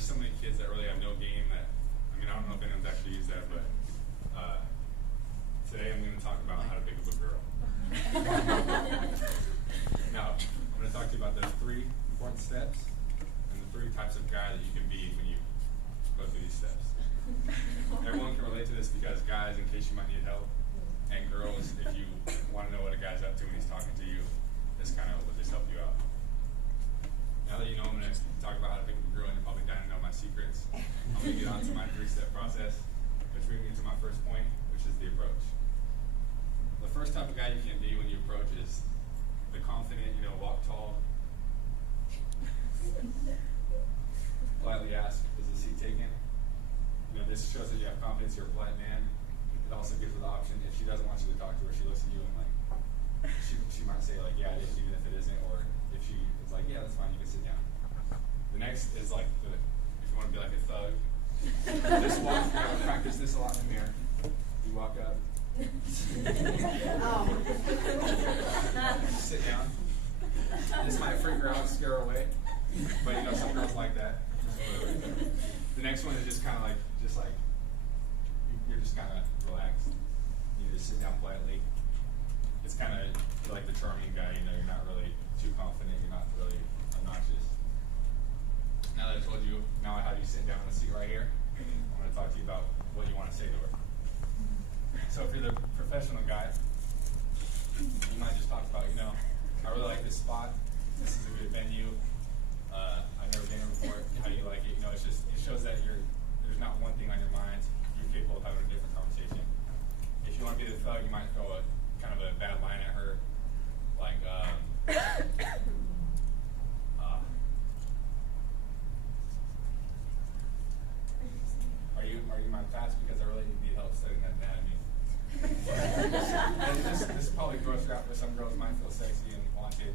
there's so many kids that really have no game that, I mean, I don't know if anyone's actually used that, but today I'm going to talk about how to pick up a girl. Now, I'm going to talk to you about those 3 important steps and the 3 types of guy that you can be when you go through these steps. Everyone can relate to this because guys, in case you might need help, and girls, if you want to know what a guy's up to when he's talking to you, this kind of will just help you out. Now that you know I'm going to talk about how to pick up a girl and you're probably dying to know my secrets, I'm going to get on to my 3-step process, which brings me to my first point, which is the approach. The first type of guy you can be when you approach is the confident, walk tall. Politely ask, is the seat taken? This shows that you have confidence, you're a polite man. It also gives her the option, if she doesn't want you to talk to her, she looks at you and she might say yeah, it is, even if it isn't, or if she is yeah, that's fine, you can sit down. The next is if you want to be like a thug, this walk, you gotta practice this a lot in the mirror. You walk up, sit down. This might freak her out, scare her away, but some girls like that. The next one is just kind of you're just kind of relaxed. You just sit down politely. It's kind of like the charming guy, you're not really too confident, you're not really obnoxious. Now that I told you, now how do you sit down in the seat right here, I'm going to talk to you about what you want to say to her. So if you're the professional guy, you might just talk about, I really like this spot, this is a good venue, I've never been here before, how do you like it? It shows that there's not one thing on your mind, you're capable of having a different conversation. If you want to be the thug, you might throw a kind of a bad line at her, like, are you my pass because I really need help studying that anatomy? This probably gross out for some girls, might feel sexy and wanted.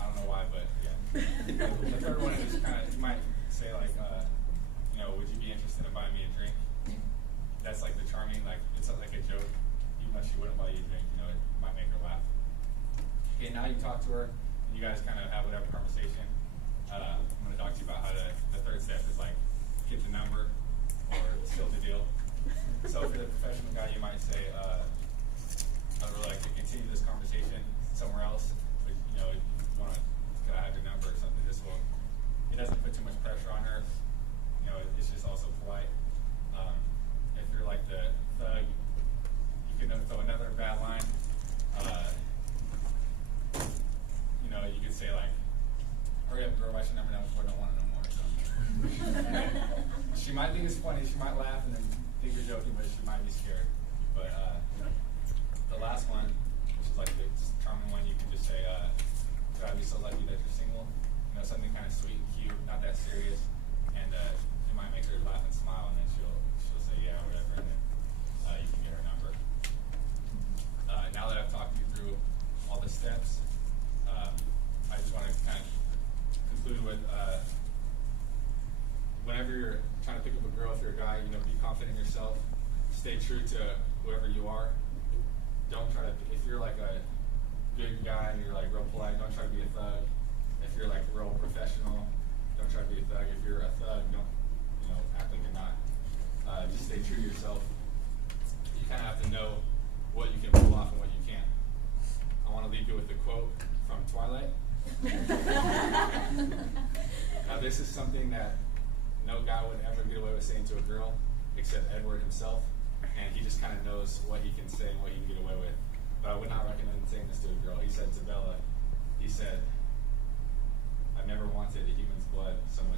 I don't know why, but yeah. The third one is you might say would you be interested in buying me a drink? That's like the charming, it's like a joke, even though she wouldn't buy you a drink, it might make her laugh. Okay, now you talk to her, and you guys kind of have whatever conversation. I'm going to talk to you about the third step is get the number or seal the deal. So if you're the professional guy, you might say, I'd really like to continue this conversation somewhere else, but you want to, could I have your number or something? It doesn't put too much pressure on her. It's just also polite. If you're like the thug, you can throw another bad line. You could say hurry up, girl, write your number down before I don't want it no more. So. She might think it's funny, she might laugh and then think you're joking, but she might be scared. But the last one, which is the charming one, you can just say, could I be so lucky that you're single? Something kind of sweet and cute, not that serious, and it might make her laugh and smile, and then she'll say yeah, or whatever, and then you can get her number. Now that I've talked you through all the steps, I just want to kind of conclude with whenever you're trying to pick up a girl, if you're a guy, be confident in yourself, stay true to whoever you are. Don't try to, if you're a good guy and you're real polite, don't try to be a thug. If you're real professional, don't try to be a thug. If you're a thug, don't act like you're not. Just stay true to yourself. You kind of have to know what you can pull off and what you can't. I want to leave you with a quote from Twilight. Now this is something that no guy would ever get away with saying to a girl except Edward himself, and he just kind of knows what he can say and what he can get away with. But I would not recommend saying this to a girl. He said to Bella, he said, I've never wanted a human's blood so much